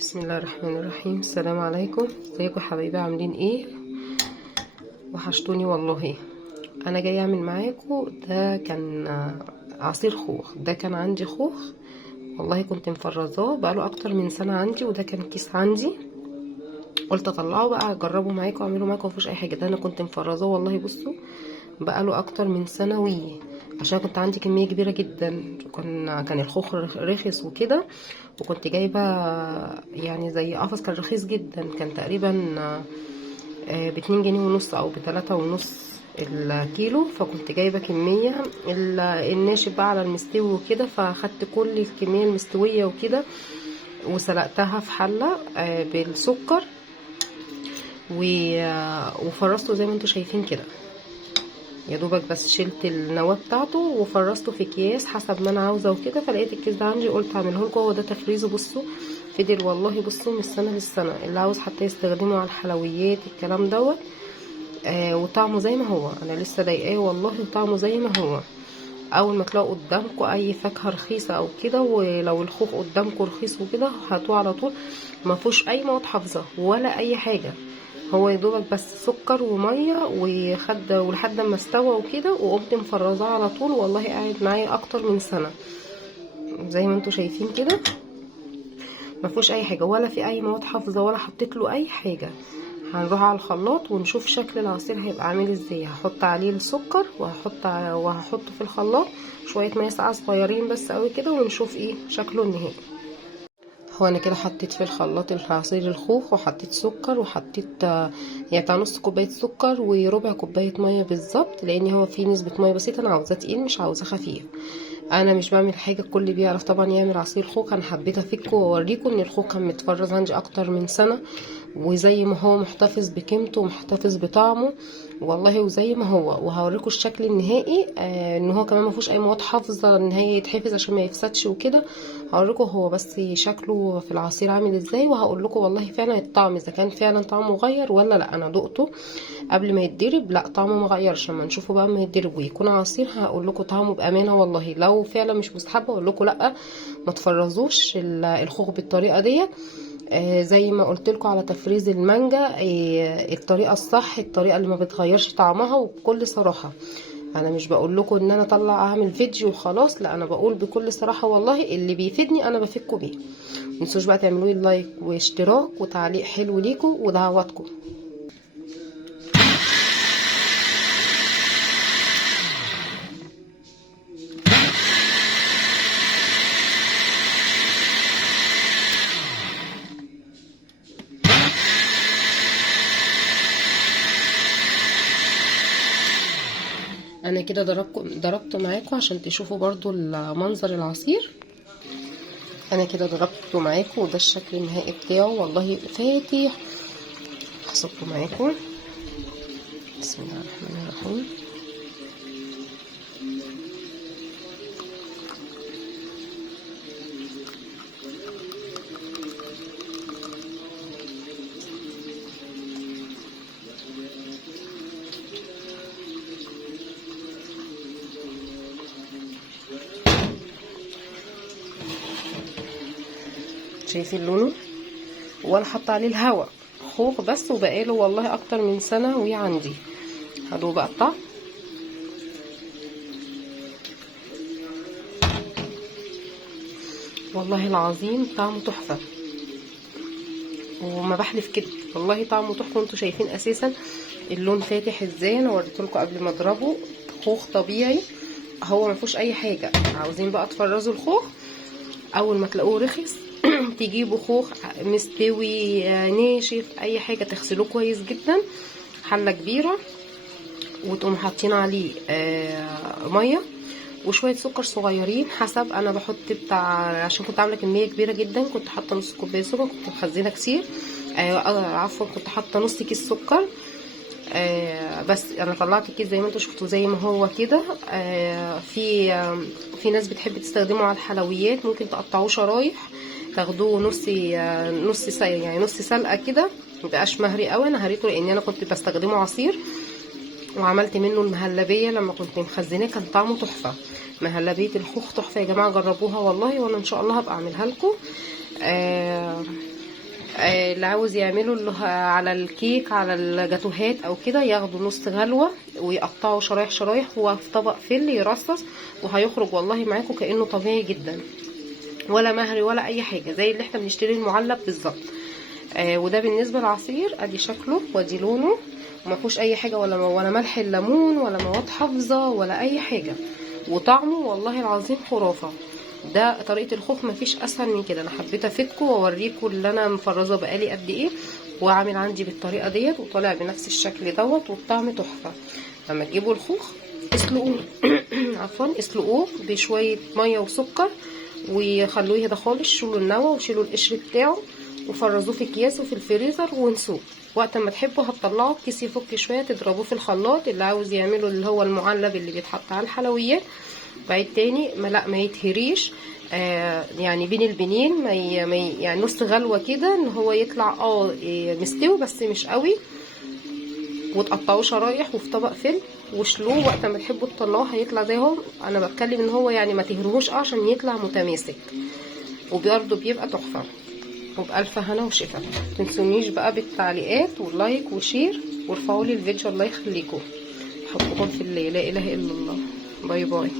بسم الله الرحمن الرحيم. السلام عليكم، ازيكم حبايبي؟ عاملين ايه؟ وحشتوني والله. انا جايه اعمل معاكم ده كان عصير خوخ. ده كان عندي خوخ والله، كنت مفرزاه بقاله اكتر من سنه عندي، وده كان كيس عندي. قلت اطلعه بقى اجربه معاكم واعمله معاكم، مفيش اي حاجه. ده انا كنت مفرزاه والله، بصوا بقاله اكتر من سنه عشان كنت عندي كميه كبيره جدا. كان الخوخ رخيص وكده، وكنت جايبه يعني زي قفص كان رخيص جدا، كان تقريبا ب2 جنيه ونص او ب3 ونص الكيلو. فكنت جايبه كميه الناشف بقى على المستوي وكده، فاخدت كل الكميه المستويه وكده وسلقتها في حله بالسكر وفرزته زي ما انتوا شايفين كده. يا دوبك بس شلت النواه بتاعته وفرزته في اكياس حسب ما انا عاوزه وكده. فلقيت الكيس ده عندي، قلت اعمله لكم. هو ده تفريزه، بصوا فضل والله، بصوا من السنه للسنه. اللي عاوز حتى يستخدمه على الحلويات الكلام دوت. وطعمه زي ما هو، انا لسه ضايقاه والله، وطعمه زي ما هو. اول ما تلاقوا قدامكم اي فاكهه رخيصه او كده، ولو الخوخ قدامكم رخيص وكده، هاتوه على طول. ما فيهوش اي مواد حافظه ولا اي حاجه. هو يدوبك بس سكر وميه ولحد ما استوى وكده، وقمت مفرزاه على طول. والله قاعد معايا اكتر من سنه زي ما انتوا شايفين كده. ما فيهوش اي حاجه ولا في اي مواد حافظه ولا حطيت له اي حاجه. هنروح على الخلاط ونشوف شكل العصير هيبقى عامل ازاي. هحط عليه السكر وهحطه في الخلاط شويه ميه ساقعه صغيرين بس قوي كده، ونشوف ايه شكله النهائي. هو انا كده حطيت في الخلاط عصير الخوخ، وحطيت سكر، وحطيت يعني بتاع نص كوبايه سكر وربع كوبايه ميه بالظبط، لان هو فيه نسبه ميه بسيطه. انا عاوزاه تقيل مش عاوزاه خفيف. انا مش بعمل حاجه الكل بيعرف طبعا يعمل عصير خوخ. انا حبيت افكه واوريكم ان الخوخ كان متفرز عندي اكتر من سنه، وزي ما هو محتفظ بقيمته ومحتفظ بطعمه والله، وزي ما هو. وهوريكم الشكل النهائي ان هو كمان ما فيهوش اي مواد حافظه ان هي يتحفظ عشان ما يفسدش وكده. هوريكم هو بس شكله في العصير عامل ازاي، وهقول لكم والله فعلا الطعم اذا كان فعلا طعمه غير ولا لا. انا دقته قبل ما يتضرب، لا طعمه ما غيرش. اما نشوفه بقى ما يتضرب ويكون عصير هقول لكم طعمه بامانه والله. لو فعلا مش مستحبه اقول لكم لا، ما تفرزوش الخوخ بالطريقه ديت. زي ما قلت لكم على تفريز المانجا، الطريقه الصح، الطريقه اللي ما بتغيرش طعمها. وبكل صراحه انا مش بقول لكم ان انا اطلع اعمل فيديو وخلاص، لا انا بقول بكل صراحه والله اللي بيفيدني انا بفيدكم بيه. متنسوش بقى تعملوا لي لايك واشتراك وتعليق حلو ليكم ودعواتكم. انا كده ضربت معاكم عشان تشوفوا برضو المنظر العصير. انا كده ضربته معاكم، وده الشكل النهائي بتاعه والله فاتح. هصبه معاكم. بسم الله الرحمن الرحيم. شايفين لونه؟ ولا حط عليه الهواء، خوخ بس، وبقاله والله اكتر من سنه وهي عندي. هدوق بقى الطعم. والله العظيم طعمه تحفه، وما بحلف كده والله طعمه تحفه. وانتوا شايفين اساسا اللون فاتح ازاي. انا وريتلكم قبل ما اضربه خوخ طبيعي، هو ما فيهوش اي حاجه. عاوزين بقى تفرزوا الخوخ اول ما تلاقوه رخص تجيبوا خوخ مستوي ناشف اي حاجه، تغسلوه كويس جدا، حله كبيره، وتقوموا حاطين عليه ميه وشويه سكر صغيرين حسب. انا بحط بتاع، عشان كنت عامله كميه كبيره جدا، كنت حاطه نص كوبايه سكر، كنت مخزنه كتير. عفوا كنت حاطه نص كيس سكر. بس انا طلعت الكيس زي ما انتوا شفتوا زي ما هو كده. في ناس بتحب تستخدمه على الحلويات، ممكن تقطعوه شرايح، تاخدوه نص يعني نص سلقه كده، مبقاش مهري قوي. انا هريته لان انا كنت بستخدمه عصير، وعملت منه المهلبيه لما كنت مخزناه، كان طعمه تحفه. مهلبيه الخوخ تحفه يا جماعه، جربوها والله، وانا ان شاء الله هبقى اعملها لكم. اللي عاوز يعمله على الكيك على الجاتوهات او كده، ياخدوا نص غلوه ويقطعوا شرايح شرايح وفي طبق فل يرصص، وهيخرج والله معاكم كانه طبيعي جدا، ولا مهري ولا اي حاجه، زي اللي احنا بنشتري المعلب بالظبط. وده بالنسبه للعصير، ادي شكله وادي لونه، وما فيهوش اي حاجه ولا ملح الليمون ولا مواد حافظه ولا اي حاجه، وطعمه والله العظيم خرافه. ده طريقه الخوخ، مفيش اسهل من كده. انا حبيت افيدكم واوريكم اللي انا مفرزه بقالي قد ايه، وعامل عندي بالطريقه ديت، وطالع بنفس الشكل دوت، والطعم تحفه. لما تجيبوا الخوخ اسلقوه عفوا اسلقوه بشويه ميه وسكر، وخلوه يهدى خالص، شيلوا النوى وشيلوا القشر بتاعه، وفرزوه في اكياس وفي الفريزر وانسوه. وقت ما تحبوا هتطلعوا الكيس يفك شويه، تضربوه في الخلاط، اللي عاوز يعمله اللي هو المعلب اللي بيتحط على الحلويات. بعد تاني ما يتهريش، يعني بين البنين يعني نص غلوه كده، ان هو يطلع مستوي بس مش قوي، وتقطعوه شرايح وفي طبق فل وشلوه. وقت ما تحبوا تطلعوه هيطلع زيهم، انا بتكلم ان هو يعني ما تهروهوش عشان يطلع متماسك، وبرده بيبقى تحفه. وبألف هنا وشفا. متنسونيش بقى بالتعليقات واللايك وشير، وارفعوا لي الفيديو الله يخليكم. حبكم في الله، لا اله الا الله. باي باي.